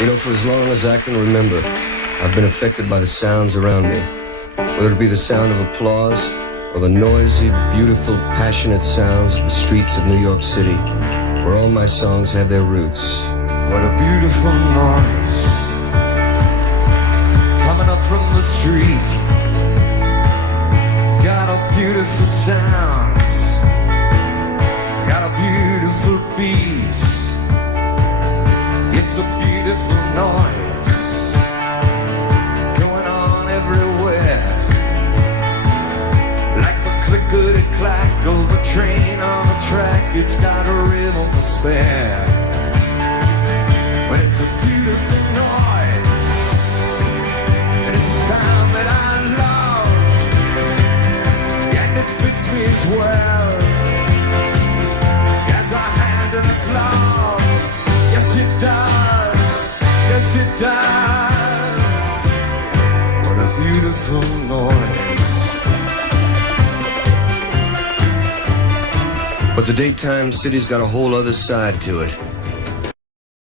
You know, for as long as I can remember, I've been affected by the sounds around me. Whether it be the sound of applause or the noisy, beautiful, passionate sounds of the streets of New York City, where all my songs have their roots. What a beautiful noise coming up from the street. Got a beautiful sounds, got a beautiful beat. It's a beautiful noise going on everywhere, like the clickety-clack of a train on a track. It's got a rhythm to spare, but it's a beautiful noise, and it's a sound that I love, and it fits me as well as a hand in a glove. Yes, it does. Yes, it does. What a beautiful noise. But the daytime city's got a whole other side to it.